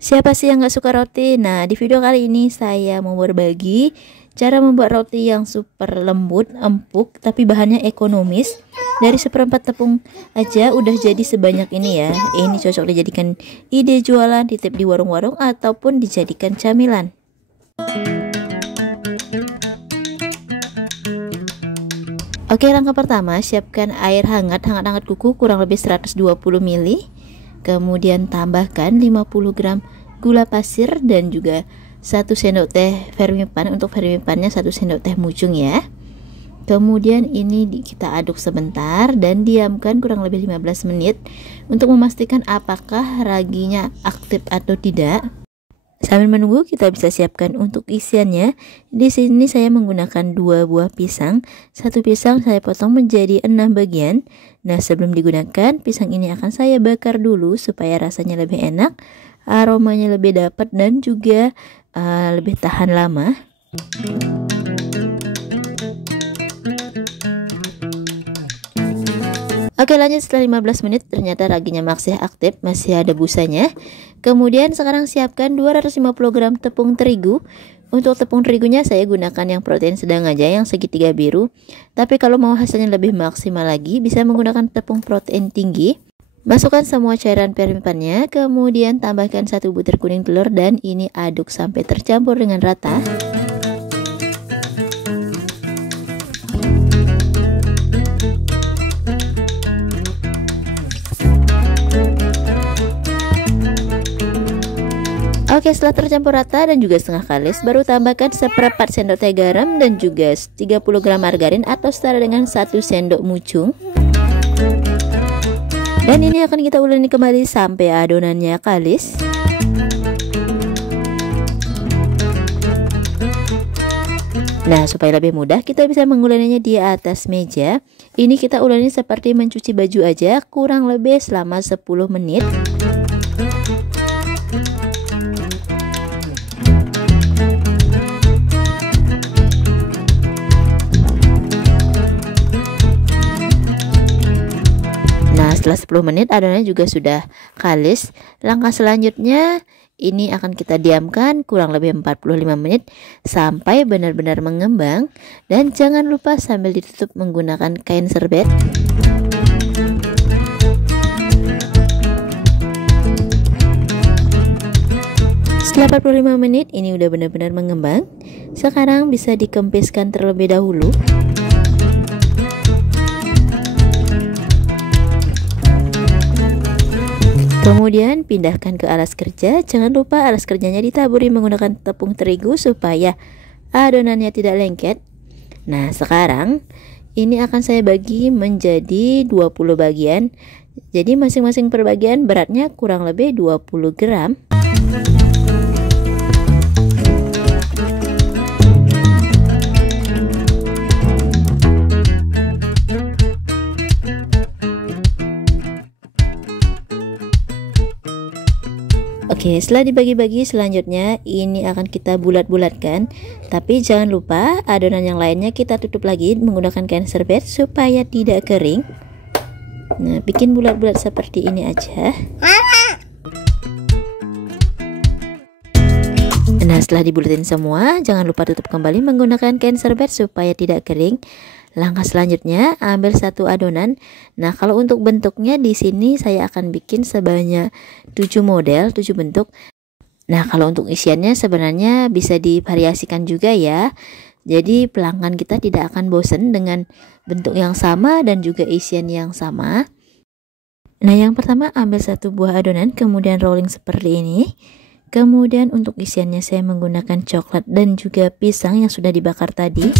Siapa sih yang gak suka roti? Nah, di video kali ini saya mau berbagi cara membuat roti yang super lembut, empuk, tapi bahannya ekonomis. Dari seperempat tepung aja udah jadi sebanyak ini ya. Ini cocok dijadikan ide jualan, titip di warung-warung, ataupun dijadikan camilan. Oke, langkah pertama, siapkan air hangat kuku kurang lebih 120 ml. Kemudian tambahkan 50 gram gula pasir dan juga 1 sendok teh vermipan. Untuk vermipannya 1 sendok teh mucung ya. Kemudian ini kita aduk sebentar dan diamkan kurang lebih 15 menit untuk memastikan apakah raginya aktif atau tidak. Sambil menunggu, kita bisa siapkan untuk isiannya. Di sini saya menggunakan 2 buah pisang. Satu pisang saya potong menjadi 6 bagian. Nah, sebelum digunakan, pisang ini akan saya bakar dulu supaya rasanya lebih enak, aromanya lebih dapat, dan juga lebih tahan lama. Oke, lanjut. Setelah 15 menit ternyata raginya masih aktif, masih ada busanya. Kemudian sekarang siapkan 250 gram tepung terigu. Untuk tepung terigunya saya gunakan yang protein sedang aja, yang segitiga biru. Tapi kalau mau hasilnya lebih maksimal lagi, bisa menggunakan tepung protein tinggi. Masukkan semua cairan vermipannya, kemudian tambahkan 1 butir kuning telur, dan ini aduk sampai tercampur dengan rata. Oke, setelah tercampur rata dan juga setengah kalis, baru tambahkan seperempat sendok teh garam dan juga 30 gram margarin atau setara dengan 1 sendok mucung. Dan ini akan kita uleni kembali sampai adonannya kalis. Nah, supaya lebih mudah, kita bisa menguleninya di atas meja. Ini kita uleni seperti mencuci baju aja, kurang lebih selama 10 menit. Setelah 10 menit adonannya juga sudah kalis. Langkah selanjutnya ini akan kita diamkan kurang lebih 45 menit sampai benar-benar mengembang. Dan jangan lupa sambil ditutup menggunakan kain serbet. Setelah 45 menit ini udah benar-benar mengembang. Sekarang bisa dikempiskan terlebih dahulu. Kemudian pindahkan ke alas kerja. Jangan lupa alas kerjanya ditaburi menggunakan tepung terigu supaya adonannya tidak lengket. Nah, sekarang ini akan saya bagi menjadi 20 bagian. Jadi masing-masing per bagian beratnya kurang lebih 20 gram. Oke, setelah dibagi-bagi selanjutnya ini akan kita bulat-bulatkan. Tapi jangan lupa adonan yang lainnya kita tutup lagi menggunakan kain serbet supaya tidak kering. Nah, bikin bulat-bulat seperti ini aja. Nah, setelah dibulatin semua, jangan lupa tutup kembali menggunakan kain serbet supaya tidak kering. Langkah selanjutnya, ambil 1 adonan. Nah, kalau untuk bentuknya di sini saya akan bikin sebanyak 7 model, 7 bentuk. Nah, kalau untuk isiannya sebenarnya bisa divariasikan juga ya. Jadi pelanggan kita tidak akan bosan dengan bentuk yang sama dan juga isian yang sama. Nah, yang pertama ambil 1 buah adonan, kemudian rolling seperti ini. Kemudian untuk isiannya saya menggunakan coklat dan juga pisang yang sudah dibakar tadi.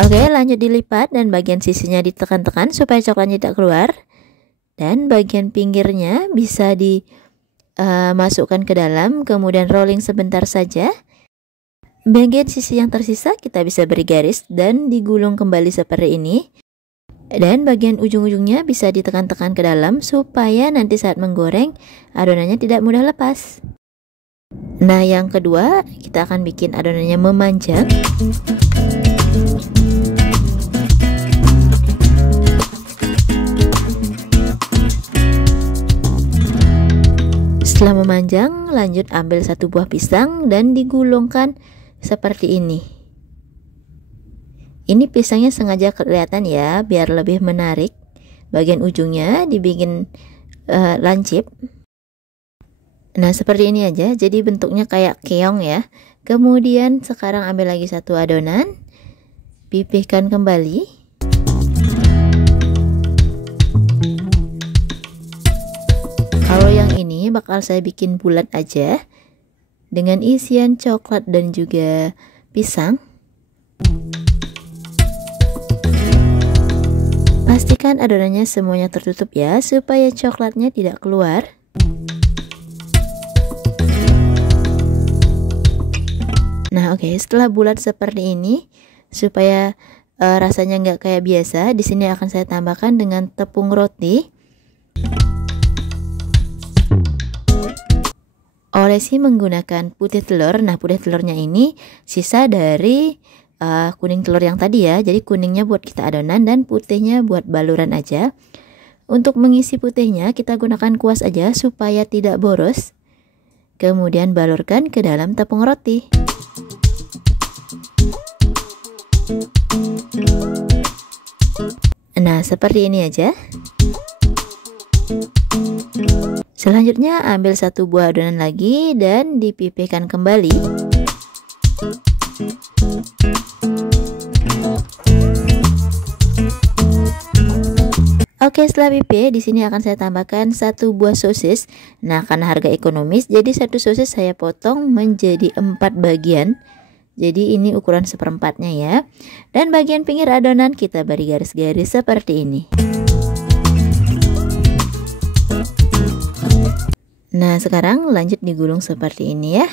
Oke, lanjut dilipat dan bagian sisinya ditekan-tekan supaya coklatnya tidak keluar. Dan bagian pinggirnya bisa dimasukkan ke dalam, kemudian rolling sebentar saja. Bagian sisi yang tersisa kita bisa beri garis dan digulung kembali seperti ini. Dan bagian ujung-ujungnya bisa ditekan-tekan ke dalam supaya nanti saat menggoreng adonannya tidak mudah lepas. Nah, yang kedua kita akan bikin adonannya memanjang. Setelah memanjang, lanjut ambil satu buah pisang dan digulungkan seperti ini. Ini pisangnya sengaja kelihatan ya, biar lebih menarik. Bagian ujungnya dibikin lancip. Nah, seperti ini aja, jadi bentuknya kayak keong ya. Kemudian sekarang ambil lagi satu adonan, pipihkan kembali. Kalau yang ini bakal saya bikin bulat aja dengan isian coklat dan juga pisang. Pastikan adonannya semuanya tertutup ya, supaya coklatnya tidak keluar. Nah, oke, setelah bulat seperti ini, supaya rasanya nggak kayak biasa, di sini akan saya tambahkan dengan tepung roti. Olesi menggunakan putih telur. Nah, putih telurnya ini sisa dari kuning telur yang tadi ya. Jadi kuningnya buat kita adonan dan putihnya buat baluran aja. Untuk mengisi putihnya kita gunakan kuas aja supaya tidak boros. Kemudian balurkan ke dalam tepung roti. Nah, seperti ini aja. Selanjutnya ambil satu buah adonan lagi dan dipipihkan kembali. Oke, setelah pipih di sini akan saya tambahkan satu buah sosis. Nah, karena harga ekonomis, jadi satu sosis saya potong menjadi 4 bagian. Jadi ini ukuran 1/4-nya ya. Dan bagian pinggir adonan kita beri garis-garis seperti ini. Nah, sekarang lanjut digulung seperti ini ya.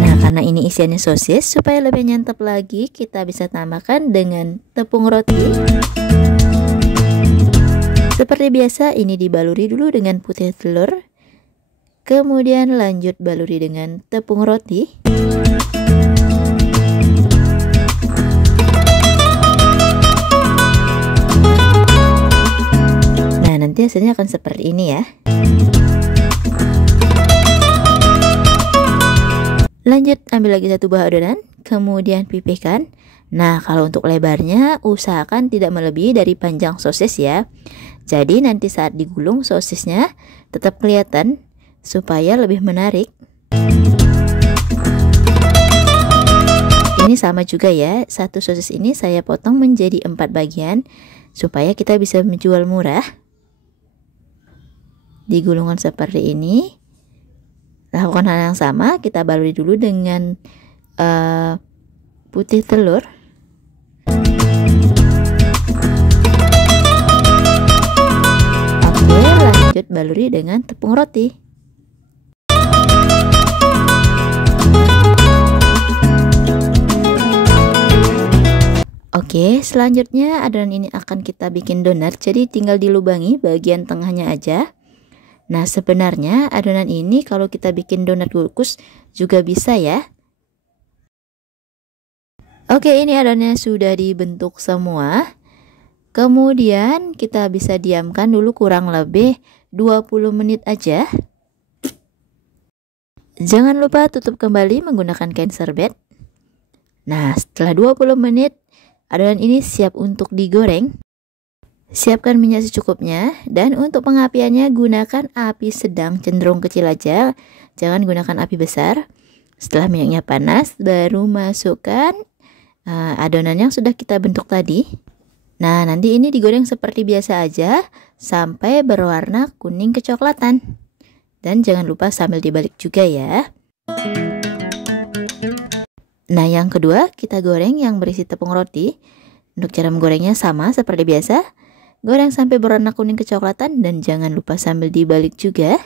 Nah, karena ini isiannya sosis, supaya lebih nyantap lagi, kita bisa tambahkan dengan tepung roti. Seperti biasa, ini dibaluri dulu dengan putih telur. Kemudian lanjut baluri dengan tepung roti. Nanti hasilnya akan seperti ini ya. Lanjut ambil lagi satu buah adonan, kemudian pipihkan. Nah, kalau untuk lebarnya usahakan tidak melebihi dari panjang sosis ya. Jadi nanti saat digulung sosisnya tetap kelihatan supaya lebih menarik. Ini sama juga ya, satu sosis ini saya potong menjadi 4 bagian supaya kita bisa menjual murah. Digulungkan seperti ini. Lakukan hal yang sama, kita baluri dulu dengan putih telur. Oke, lanjut baluri dengan tepung roti. Oke, selanjutnya adonan ini akan kita bikin donat, jadi tinggal dilubangi bagian tengahnya aja. Nah, sebenarnya adonan ini kalau kita bikin donat kukus juga bisa ya. Oke, ini adonannya sudah dibentuk semua. Kemudian kita bisa diamkan dulu kurang lebih 20 menit aja. Jangan lupa tutup kembali menggunakan kain serbet. Nah, setelah 20 menit, adonan ini siap untuk digoreng. Siapkan minyak secukupnya, dan untuk pengapiannya gunakan api sedang cenderung kecil aja, jangan gunakan api besar. Setelah minyaknya panas, baru masukkan adonan yang sudah kita bentuk tadi. Nah, nanti ini digoreng seperti biasa aja sampai berwarna kuning kecoklatan. Dan jangan lupa sambil dibalik juga ya. Nah, yang kedua kita goreng yang berisi tepung roti. Untuk cara menggorengnya sama seperti biasa. Goreng sampai berwarna kuning kecoklatan dan jangan lupa sambil dibalik juga.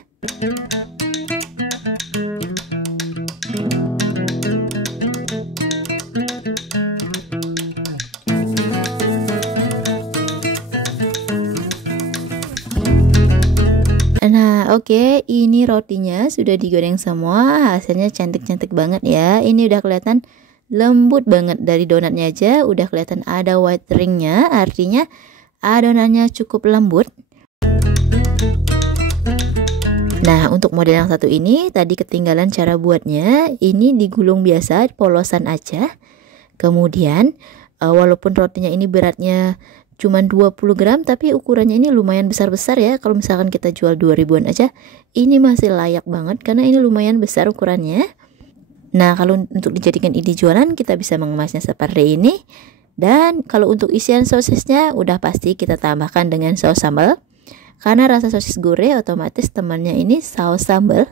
Nah, oke, ini rotinya sudah digoreng semua, hasilnya cantik-cantik banget ya. Ini udah kelihatan lembut banget. Dari donatnya aja udah kelihatan ada white ringnya, artinya adonannya cukup lembut. Nah, untuk model yang satu ini tadi ketinggalan cara buatnya. Ini digulung biasa, polosan aja. Kemudian walaupun rotinya ini beratnya cuma 20 gram, tapi ukurannya ini lumayan besar-besar ya. Kalau misalkan kita jual 2000-an aja, ini masih layak banget karena ini lumayan besar ukurannya. Nah, kalau untuk dijadikan ide jualan, kita bisa mengemasnya seperti ini. Dan kalau untuk isian sosisnya, udah pasti kita tambahkan dengan saus sambal. Karena rasa sosis gurih, otomatis temannya ini saus sambal.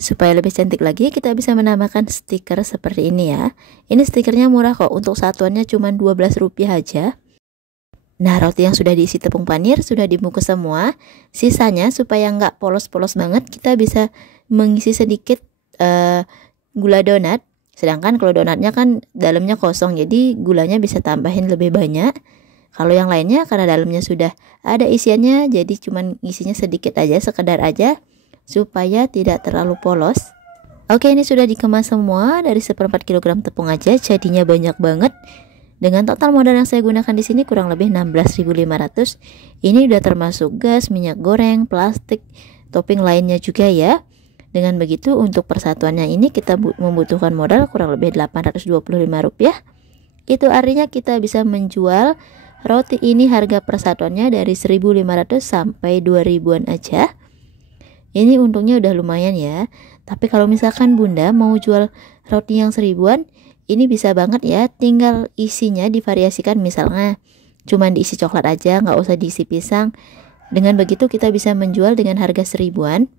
Supaya lebih cantik lagi, kita bisa menambahkan stiker seperti ini ya. Ini stikernya murah kok, untuk satuannya cuma Rp12 aja. Nah, roti yang sudah diisi tepung panir sudah dibungkus semua. Sisanya supaya nggak polos-polos banget, kita bisa mengisi sedikit gula donat. Sedangkan kalau donatnya kan dalamnya kosong, jadi gulanya bisa tambahin lebih banyak. Kalau yang lainnya karena dalamnya sudah ada isiannya, jadi cuman isinya sedikit aja, sekedar aja, supaya tidak terlalu polos. Oke, ini sudah dikemas semua. Dari 1/4 kg tepung aja jadinya banyak banget. Dengan total modal yang saya gunakan di sini kurang lebih 16.500. Ini udah termasuk gas, minyak goreng, plastik, topping lainnya juga ya. Dengan begitu untuk persatuannya ini kita membutuhkan modal kurang lebih Rp825. Itu artinya kita bisa menjual roti ini harga persatuannya dari 1.500 sampai 2.000-an aja. Ini untungnya udah lumayan ya. Tapi kalau misalkan Bunda mau jual roti yang 1000-an, ini bisa banget ya. Tinggal isinya divariasikan, misalnya cuman diisi coklat aja, nggak usah diisi pisang. Dengan begitu kita bisa menjual dengan harga 1000-an.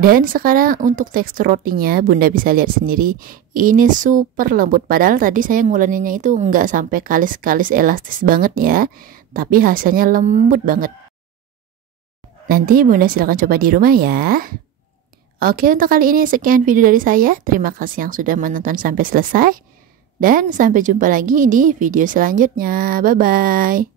Dan sekarang untuk tekstur rotinya Bunda bisa lihat sendiri, ini super lembut. Padahal tadi saya ngulaninnya itu nggak sampai kalis-kalis elastis banget ya, tapi hasilnya lembut banget. Nanti Bunda silahkan coba di rumah ya. Oke, untuk kali ini sekian video dari saya. Terima kasih yang sudah menonton sampai selesai. Dan sampai jumpa lagi di video selanjutnya. Bye-bye.